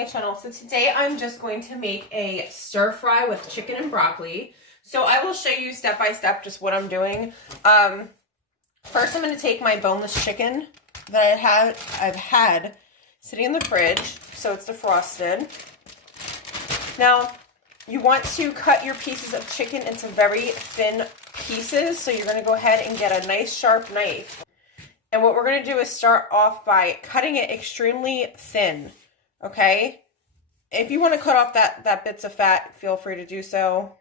my channel. So today I'm just going to make a stir fry with chicken and broccoli. So I will show you step by step just what I'm doing. First I'm going to take my boneless chicken that I've had sitting in the fridge, so it's defrosted. Now you want to cut your pieces of chicken into very thin pieces, so you're going to go ahead and get a nice sharp knife. And what we're going to do is start off by cutting it extremely thin, okay? If you want to cut off that bits of fat, feel free to do so.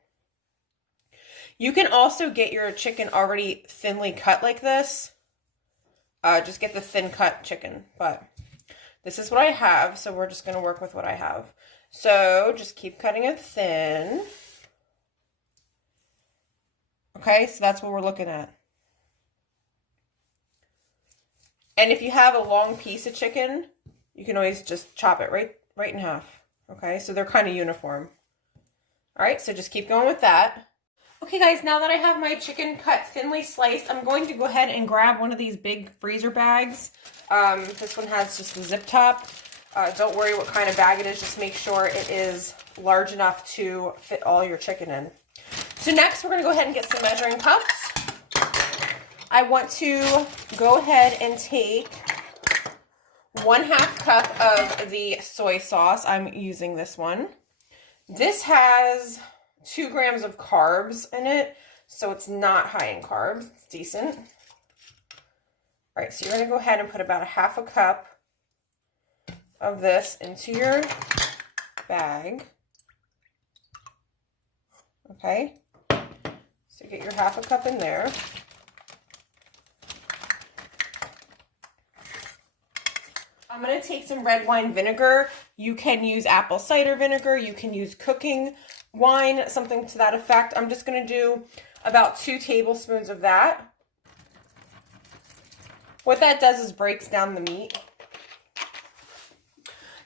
You can also get your chicken already thinly cut like this. Just get the thin cut chicken, but this is what I have, so we're just going to work with what I have. So just keep cutting it thin. Okay, so that's what we're looking at. And if you have a long piece of chicken, you can always just chop it right in half. Okay, so they're kind of uniform. All right, so just keep going with that. Okay, guys, now that I have my chicken cut thinly sliced, I'm going to go ahead and grab one of these big freezer bags. This one has just a zip top. Don't worry what kind of bag it is. Just make sure it is large enough to fit all your chicken in. So next, we're going to go ahead and get some measuring cups. I want to go ahead and take 1/2 cup of the soy sauce. I'm using this one. This has 2 grams of carbs in it, so it's not high in carbs. It's decent. All right, so you're going to go ahead and put about 1/2 cup of this into your bag. Okay, so get your 1/2 cup in there. I'm going to take some red wine vinegar. You can use apple cider vinegar. You can use cooking wine, something to that effect. I'm just going to do about 2 tablespoons of that. What that does is breaks down the meat.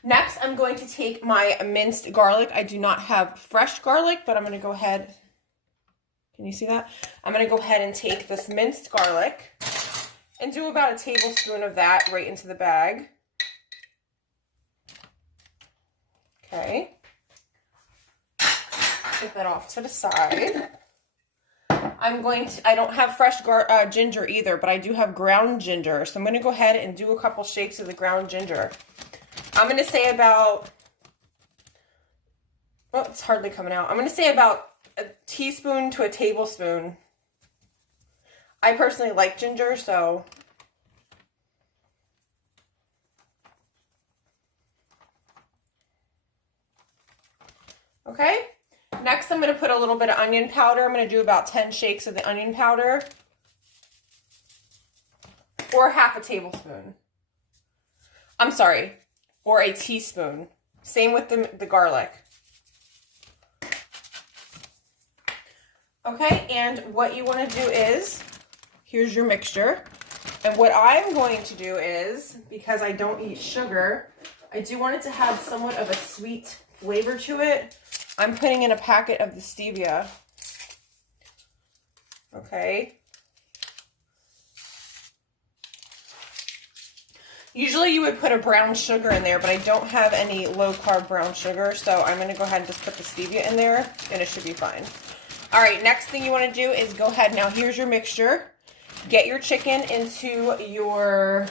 Next, I'm going to take my minced garlic. I do not have fresh garlic, but I'm going to go ahead. Can you see that? I'm going to go ahead and take this minced garlic and do about a tablespoon of that right into the bag. Okay. Get that off to the side. I don't have fresh ginger either, but I do have ground ginger. So I'm going to go ahead and do a couple shakes of the ground ginger. I'm going to say about, well, it's hardly coming out. I'm going to say about a teaspoon to a tablespoon. I personally like ginger, so. Okay. Next, I'm going to put a little bit of onion powder. I'm going to do about 10 shakes of the onion powder. Or 1/2 tablespoon. I'm sorry. Or a teaspoon. Same with the garlic. Okay, and what you want to do is, here's your mixture. And what I'm going to do is, because I don't eat sugar, I do want it to have somewhat of a sweet flavor to it. I'm putting in a packet of the stevia. Okay. Usually you would put a brown sugar in there, but I don't have any low-carb brown sugar, so I'm going to go ahead and just put the stevia in there, and it should be fine. All right, next thing you want to do is go ahead. Now, here's your mixture. Get your chicken into your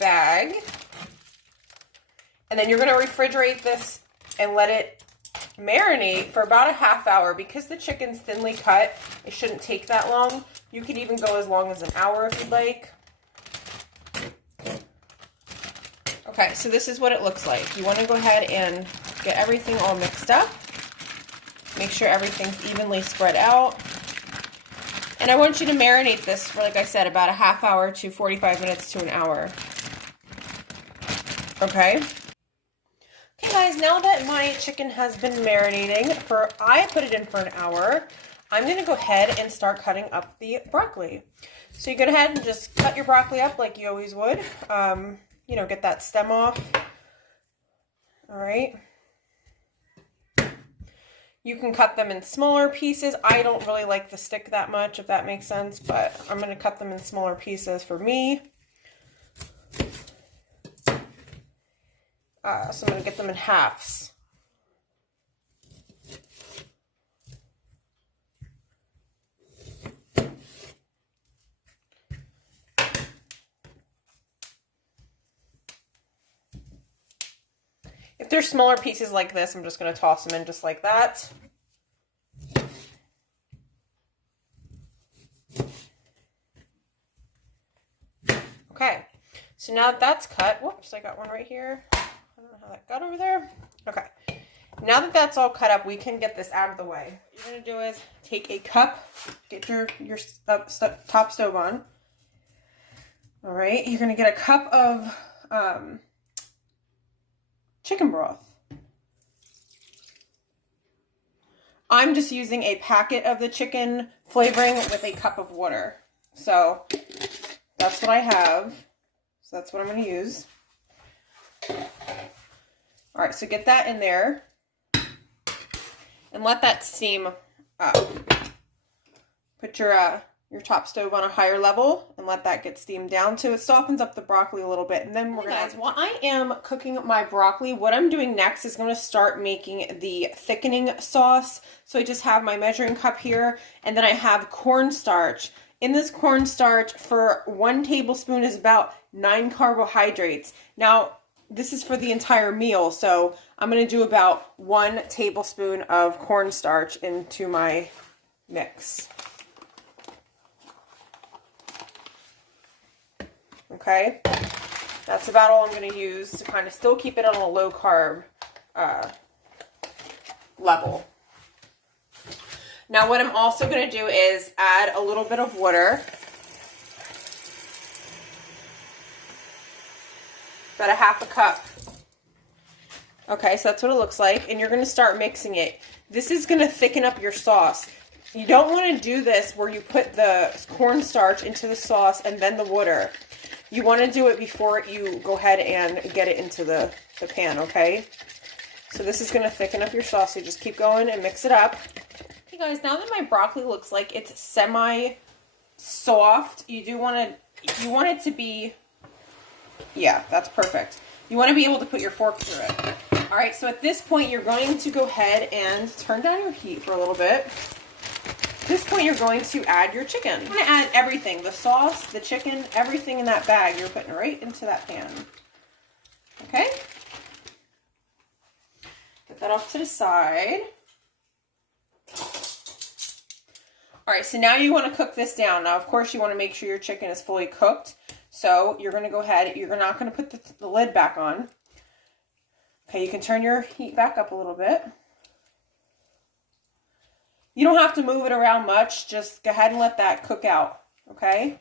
bag, and then you're going to refrigerate this and let it marinate for about a 1/2 hour. Because the chicken's thinly cut, it shouldn't take that long. You could even go as long as an hour if you'd like. Okay, so this is what it looks like. You want to go ahead and get everything all mixed up. Make sure everything's evenly spread out. And I want you to marinate this for, like I said, about a 1/2 hour to 45 minutes to an hour. Okay? Okay, guys, now that my chicken has been marinating, I put it in for an hour, I'm going to go ahead and start cutting up the broccoli. So you go ahead and just cut your broccoli up like you always would. You know, get that stem off. All right. You can cut them in smaller pieces. I don't really like the stick that much, if that makes sense, but I'm going to cut them in smaller pieces for me. So I'm gonna get them in halves. If they're smaller pieces like this, I'm just going to toss them in just like that. Okay, so now that that's cut, whoops, I got one right here. I don't know how that got over there. Okay, now that that's all cut up, we can get this out of the way. What you're going to do is take a cup, get your top stove on. All right, you're going to get a cup of chicken broth. I'm just using a packet of the chicken flavoring with a cup of water. So that's what I have. So that's what I'm going to use. All right, so get that in there and let that steam up. Put your top stove on a higher level and let that get steamed down so it softens up the broccoli a little bit. And then we're gonna, while I am cooking my broccoli, what I'm doing next is gonna start making the thickening sauce. So I just have my measuring cup here, and then I have cornstarch. In this cornstarch, for 1 tablespoon is about 9 carbohydrates. Now, this is for the entire meal, so I'm gonna do about 1 tablespoon of cornstarch into my mix. Okay, that's about all I'm going to use to kind of still keep it on a low carb level. Now what I'm also going to do is add a little bit of water. About a half a cup. Okay, so that's what it looks like. And you're going to start mixing it. This is going to thicken up your sauce. You don't want to do this where you put the cornstarch into the sauce and then the water. You want to do it before you go ahead and get it into the pan, okay? So this is going to thicken up your sauce. So just keep going and mix it up. Okay, guys, now that my broccoli looks like it's semi-soft, you want it to be, yeah, that's perfect. You want to be able to put your fork through it. All right, so at this point, you're going to go ahead and turn down your heat for a little bit. At this point, you're going to add your chicken. You're going to add everything, the sauce, the chicken, everything in that bag. You're putting right into that pan. Okay? Put that off to the side. All right, so now you want to cook this down. Now, of course, you want to make sure your chicken is fully cooked. So you're going to go ahead, you're not going to put the lid back on. Okay, you can turn your heat back up a little bit. You don't have to move it around much. Just go ahead and let that cook out, okay?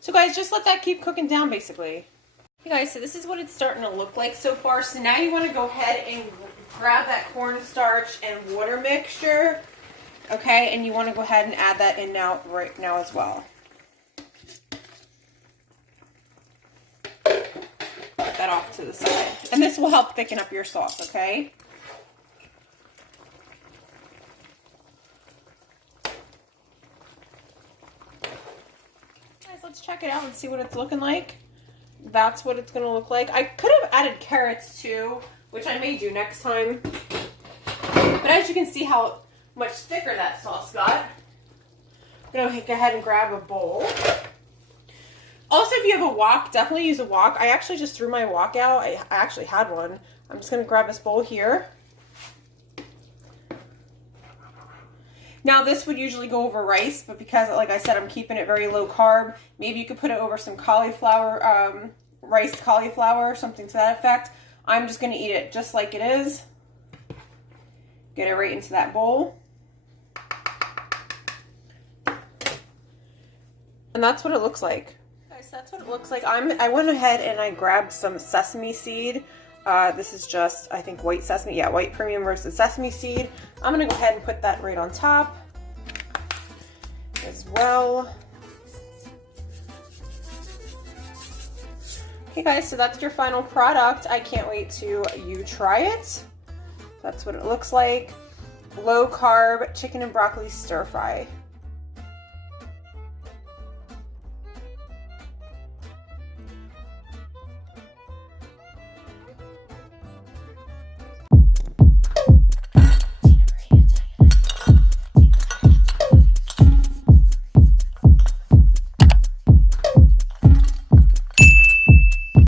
So guys, just let that keep cooking down basically. Okay guys, so this is what it's starting to look like so far. So now you want to go ahead and grab that cornstarch and water mixture, okay? And you want to go ahead and add that in now, right now as well. Put that off to the side. And this will help thicken up your sauce, okay? Guys, let's check it out and see what it's looking like. That's what it's going to look like. I could have added carrots too, which I may do next time. But as you can see how much thicker that sauce got. I'm going to go ahead and grab a bowl. Also, if you have a wok, definitely use a wok. I actually just threw my wok out. I actually had one. I'm just going to grab this bowl here. Now, this would usually go over rice, but because, like I said, I'm keeping it very low carb, maybe you could put it over some cauliflower, riced cauliflower, something to that effect. I'm just going to eat it just like it is. Get it right into that bowl. And that's what it looks like. Guys, that's what it looks like. I went ahead and I grabbed some sesame seed. This is just, I think, white sesame. Yeah, white premium roasted sesame seed. I'm going to go ahead and put that right on top as well. Okay guys, so that's your final product. I can't wait to you try it. That's what it looks like. Low carb chicken and broccoli stir fry.